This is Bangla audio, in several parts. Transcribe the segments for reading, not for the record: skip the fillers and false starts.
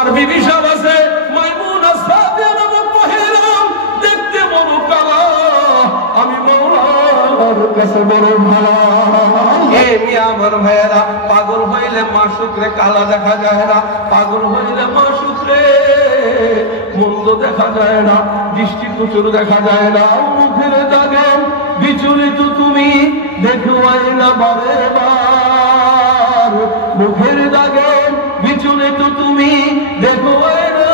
আর বিবি সাহেব আছে মাইমুনা সাদিয়া নামক মহিলা, দেখতে বড় কালা, আমি মাওলার কাছে বড় ভালো। এ মিয়া আমার ভাইয়েরা, পাগল হইলে মাসুকরে কালা দেখা যায় না, পাগল হইলে মাসুকরে মন্দ দেখা যায় না, দৃষ্টিগোচর দেখা যায় না। মুখের দাগে বিচলিত তুমি দেখো না বারে বার, মুখের দাগে বিচলিত তুমি দেখো না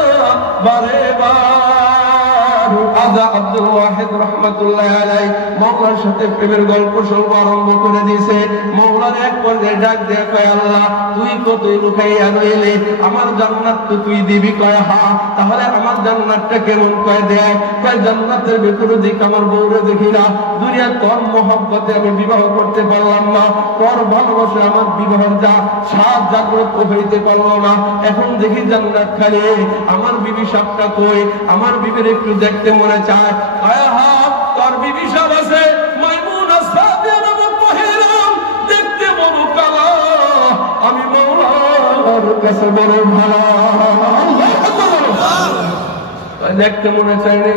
বারে বার। আজা আব্দুল ওয়াহিদ রাহমাতুল্লাহ আলাইহি মওলার সাথে প্রেমের গল্প সল্প আরম্ভ করে দিয়েছে। মওলার এক পর্যায়ে ডাক দিয়ে কয়, আল্লাহ তুই কতই লুকাইয়া রইলে, আমার জান্নাত তো তুই দিবি। কয় হ্যাঁ, তাহলে আমার জান্নাতটা কেমন? কয় দেখ। কয় জান্নাতের ভেতরে দিক আমার বউরে দেখি না, দুনিয়া তোর মহব্বতে আমি বিবাহ করতে পারলাম না, তোর ভালোবাসে আমার বিবাহের যা স্বাদ জাগ্রত হইতে পারলো না, এখন দেখি জান্নাত খালি, আমার বিবি সাপটা কই, আমার বিবির একটু দেখতে মনে চায়। আয় হা, তোর বিবি সাপ আছে মাইমুনা সাদিয়া নামক মহিলা, দেখতে বড় কালা, আমি মাওলার কাছে বড় ভালো। দেখতে মনে চাই রে,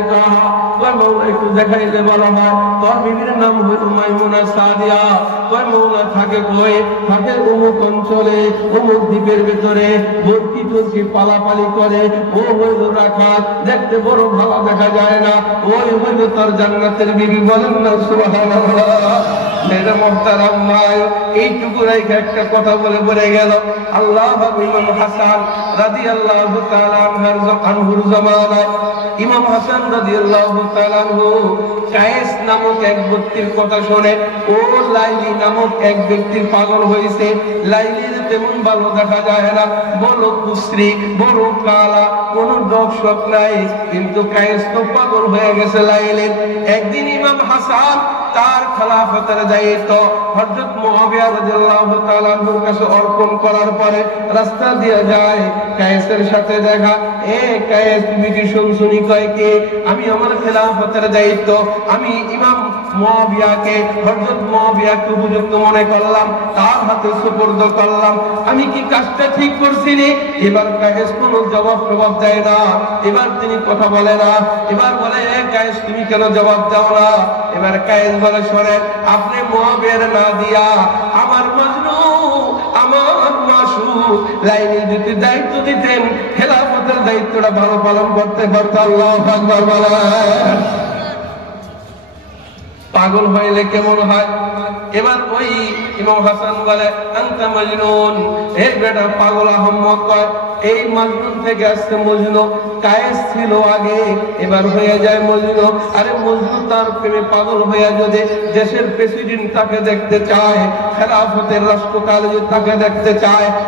মাওলা একটু দেখাইলে বলা হয়, তোর বিবির নাম হইল মাইমুনা সাদিয়া। কয় মাওলা থাকে কই? থাকে অমুক অঞ্চলে, অমুক দ্বীপের ভেতরে, ভর্তি টর্কি পালাপালি করে, ও হইল রাখাত, দেখতে বড় ভালো দেখা যায় না, ওই হইল তোর জান্নাতের বিবি। বলেন না সুবহানাল্লাহ। মেরে মুহতারাম ভাই, এইটুকু রেখে একটা কথা বলে পড়ে গেল। আল্লাহ ইমাম হাসান রাদিয়াল্লাহু তাআলা আনহুর জামানায় ইমাম হাসান রাদিয়াল্লাহু তাআলা আনহু কায়েস নামক এক ব্যক্তির কথা শুনে ও লাইলি নামক এক ব্যক্তির পাগল হয়েছে। লাইলির তেমন ভালো দেখা যায় না, বড় কুশ্রী, বড় কালা, কোন দর্শক নাই, কিন্তু কায়েস তো পাগল হয়ে গেছে লাইলির। একদিন ইমাম হাসান তার খেলাফতের দায়িত্ব হযরত মুআবিয়া রাদিয়াল্লাহু তাআলা আনহুর কাছে অর্পণ করার পরে রাস্তা দিয়ে যায়, কায়েসের সাথে দেখা। এ কায়েস, তুমি কি শুনছুনি? কয় কি? আমি আমার খেলাফতের দায়িত্ব আমি ইমাম মুআবিয়াকে, হযরত মুআবিয়াকে উপযুক্ত মনে করলাম, তার হাতে সুপর্দ করলাম। আমি কি কাজটা ঠিক করছি নি? এবার কায়েস কোনো জবাব দেয় না, এবার তিনি কথা বলে না। এবার বলে, এ কায়েস, তুমি কেন জবাব দাও না? এবার কায়েস বলে, শোনেন, আপনি মুআবিয়ার না দিয়া আমার মজনু, আমার মাসুক লাইলির যদি দায়িত্ব দিতেন, খেলাফতের দায়িত্বটা ভালো পালন করতে পারত। আল্লাহু আকবার বলেন। পাগল হইলে কেমন হয়? এবার ওই ইমাম হাসান বলে, আনতা মাজনুন, হে বেটা পাগল আহম্মক। কয় এই মাজনুন থেকে আসছে মজনু। কায়েস ছিল আগে, এবার হয়ে যায় মজনু। আরে মজনু তার প্রেমে পাগল হইয়া যদি দেশের প্রেসিডেন্ট তাকে দেখতে চায়, খেলাফতের রাষ্ট্রকাল যদি তাকে দেখতে চায়,